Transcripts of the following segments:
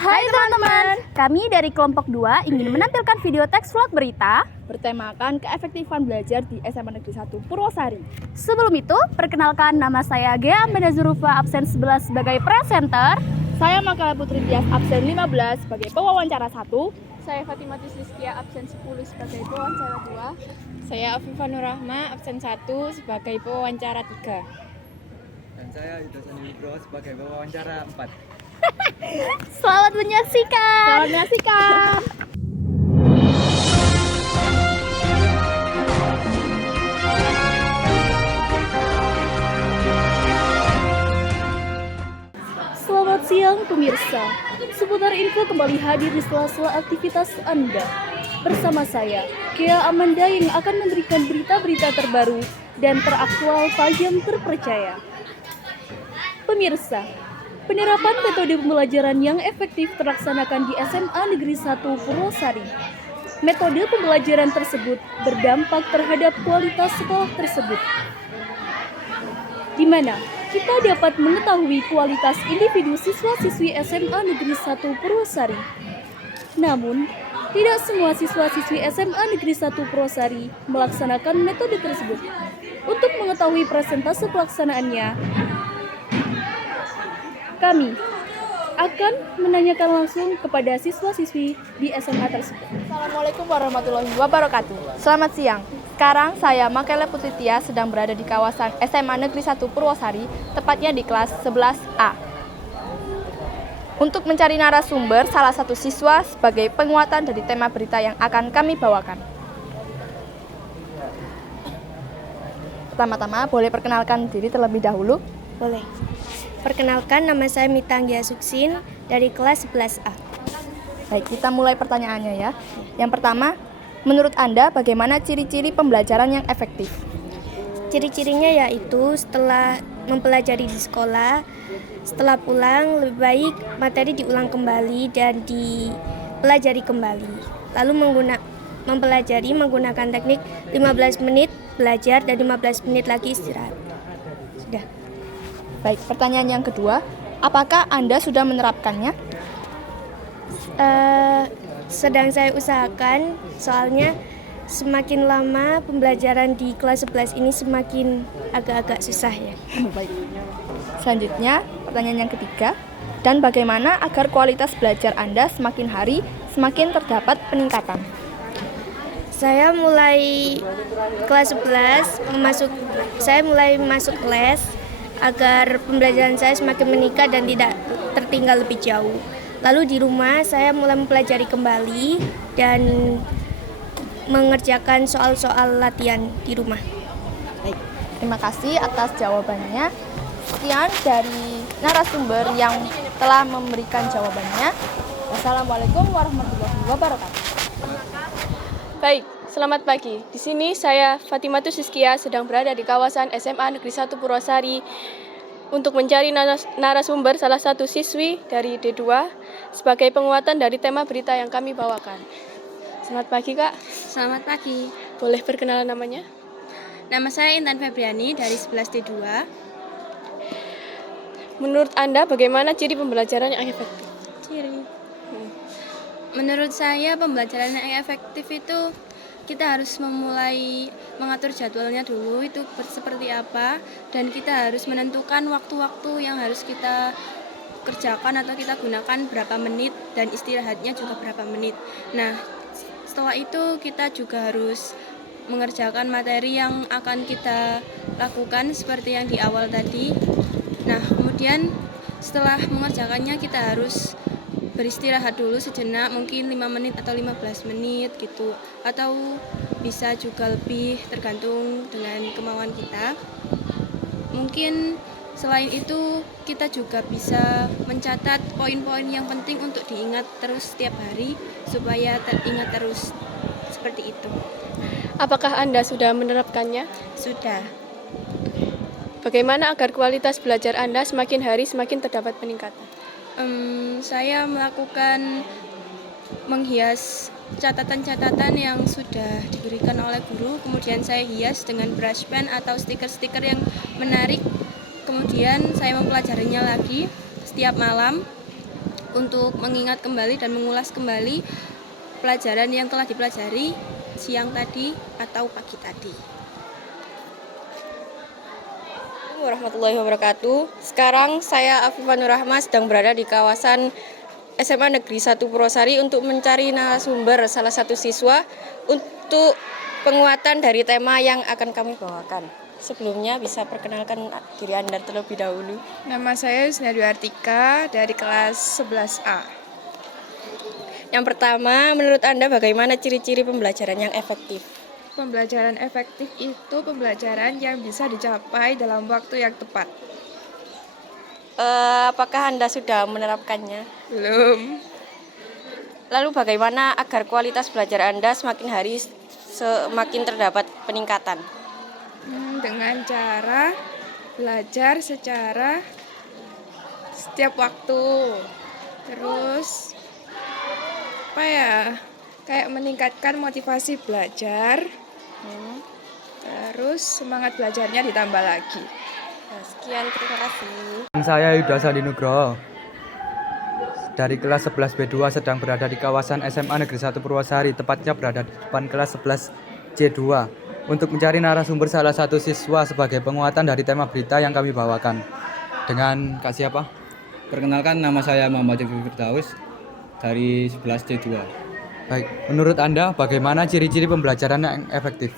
Hai teman-teman, kami dari kelompok 2 ingin menampilkan video teks vlog berita bertemakan keefektifan belajar di SMA Negeri 1 Purwosari. Sebelum itu, perkenalkan nama saya Gea Amanda Zurufa, absen 11 sebagai presenter. Saya Makala Putri Tias, absen 15 sebagai pewawancara 1. Saya Fatimah Rizkia, absen 10 sebagai pewawancara 2. Saya Afifa Nurrahma, absen 1 sebagai pewawancara 3. Dan saya Yuda Sani Wibro sebagai pewawancara 4. Selamat menyaksikan. Selamat siang pemirsa. Seputar info kembali hadir di sela-sela aktivitas Anda. Bersama saya, Gea Amanda, yang akan memberikan berita-berita terbaru dan teraktual tajam terpercaya. Pemirsa, penerapan metode pembelajaran yang efektif terlaksanakan di SMA Negeri 1 Purwosari. Metode pembelajaran tersebut berdampak terhadap kualitas sekolah tersebut, di mana kita dapat mengetahui kualitas individu siswa-siswi SMA Negeri 1 Purwosari. Namun, tidak semua siswa-siswi SMA Negeri 1 Purwosari melaksanakan metode tersebut. Untuk mengetahui persentase pelaksanaannya, kami akan menanyakan langsung kepada siswa-siswi di SMA tersebut. Assalamualaikum warahmatullahi wabarakatuh. Selamat siang. Sekarang saya Makala Putri Tias sedang berada di kawasan SMA Negeri 1 Purwosari, tepatnya di kelas 11A. Untuk mencari narasumber salah satu siswa sebagai penguatan dari tema berita yang akan kami bawakan. Pertama-tama, boleh perkenalkan diri terlebih dahulu? Boleh. Perkenalkan, nama saya Mita Anggia Suksin dari kelas 11A. Baik, kita mulai pertanyaannya ya. Yang pertama, menurut Anda bagaimana ciri-ciri pembelajaran yang efektif? Ciri-cirinya yaitu setelah mempelajari di sekolah, setelah pulang lebih baik materi diulang kembali dan dipelajari kembali. Lalu mempelajari menggunakan teknik 15 menit belajar dan 15 menit lagi istirahat. Sudah. Baik, pertanyaan yang kedua, apakah Anda sudah menerapkannya? Sedang saya usahakan, soalnya semakin lama pembelajaran di kelas 11 ini semakin agak-agak susah ya. Baik. Selanjutnya, pertanyaan yang ketiga, dan bagaimana agar kualitas belajar Anda semakin hari semakin terdapat peningkatan? Saya mulai kelas 11 saya mulai masuk les agar pembelajaran saya semakin meningkat dan tidak tertinggal lebih jauh. Lalu di rumah saya mulai mempelajari kembali dan mengerjakan soal-soal latihan di rumah. Baik, terima kasih atas jawabannya. Sekian dari narasumber yang telah memberikan jawabannya. Wassalamualaikum warahmatullahi wabarakatuh. Baik, selamat pagi. Di sini saya Fatimah Rizkia sedang berada di kawasan SMA Negeri 1 Purwosari untuk mencari narasumber salah satu siswi dari D2 sebagai penguatan dari tema berita yang kami bawakan. Selamat pagi, Kak. Selamat pagi. Boleh perkenalan namanya? Nama saya Intan Febriani dari 11 D2. Menurut Anda bagaimana ciri pembelajaran yang efektif? Menurut saya pembelajaran yang efektif itu kita harus memulai mengatur jadwalnya dulu itu seperti apa, dan kita harus menentukan waktu-waktu yang harus kita kerjakan atau kita gunakan berapa menit dan istirahatnya juga berapa menit. Nah, setelah itu kita juga harus mengerjakan materi yang akan kita lakukan seperti yang di awal tadi. Nah, kemudian setelah mengerjakannya kita harus beristirahat dulu sejenak, mungkin 5 menit atau 15 menit gitu, atau bisa juga lebih, tergantung dengan kemauan kita. Mungkin selain itu kita juga bisa mencatat poin-poin yang penting untuk diingat terus setiap hari supaya teringat terus, seperti itu. Apakah Anda sudah menerapkannya? Sudah. Bagaimana agar kualitas belajar Anda semakin hari semakin terdapat peningkatan? Saya melakukan menghias catatan-catatan yang sudah diberikan oleh guru, kemudian saya hias dengan brush pen atau stiker-stiker yang menarik. Kemudian saya mempelajarinya lagi setiap malam. untuk mengingat kembali dan mengulas kembali pelajaran yang telah dipelajari siang tadi atau pagi tadi. Assalamualaikum warahmatullahi wabarakatuh. Sekarang saya Afifah Nur Rahma sedang berada di kawasan SMA Negeri 1 Purwosari untuk mencari narasumber salah satu siswa untuk penguatan dari tema yang akan kami bawakan. Sebelumnya bisa perkenalkan diri Anda terlebih dahulu. Nama saya Yusna Dwi Artika dari kelas 11A. Yang pertama, menurut Anda bagaimana ciri-ciri pembelajaran yang efektif? Pembelajaran efektif itu pembelajaran yang bisa dicapai dalam waktu yang tepat. Apakah Anda sudah menerapkannya? Belum. Lalu bagaimana agar kualitas belajar Anda semakin hari semakin terdapat peningkatan? Dengan cara belajar secara setiap waktu. Terus kayak meningkatkan motivasi belajar. Terus semangat belajarnya ditambah lagi. Nah, sekian, terima kasih. Saya Yuda Sandi Nugroho dari kelas 11 B2 sedang berada di kawasan SMA Negeri 1 Purwosari, tepatnya berada di depan kelas 11 C2 untuk mencari narasumber salah satu siswa sebagai penguatan dari tema berita yang kami bawakan. Dengan Kak siapa? Perkenalkan, nama saya Muhammad Jafri Firdaus dari 11 C2. Baik, menurut Anda bagaimana ciri-ciri pembelajaran yang efektif?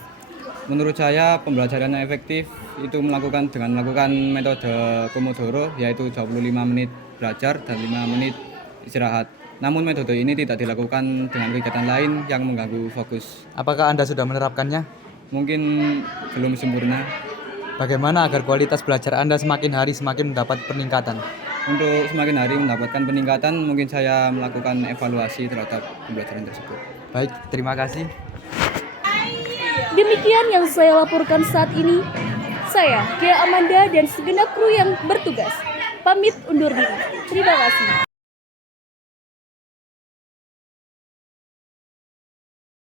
Menurut saya pembelajaran yang efektif itu dengan melakukan metode Pomodoro, yaitu 25 menit belajar dan 5 menit istirahat. Namun metode ini tidak dilakukan dengan kegiatan lain yang mengganggu fokus. Apakah Anda sudah menerapkannya? Mungkin belum sempurna. Bagaimana agar kualitas belajar Anda semakin hari semakin mendapat peningkatan? Untuk semakin hari mendapatkan peningkatan, mungkin saya melakukan evaluasi terhadap pembelajaran tersebut. Baik, terima kasih. Demikian yang saya laporkan saat ini. Saya, Kia Amanda dan segenap kru yang bertugas. Pamit undur diri. Terima kasih.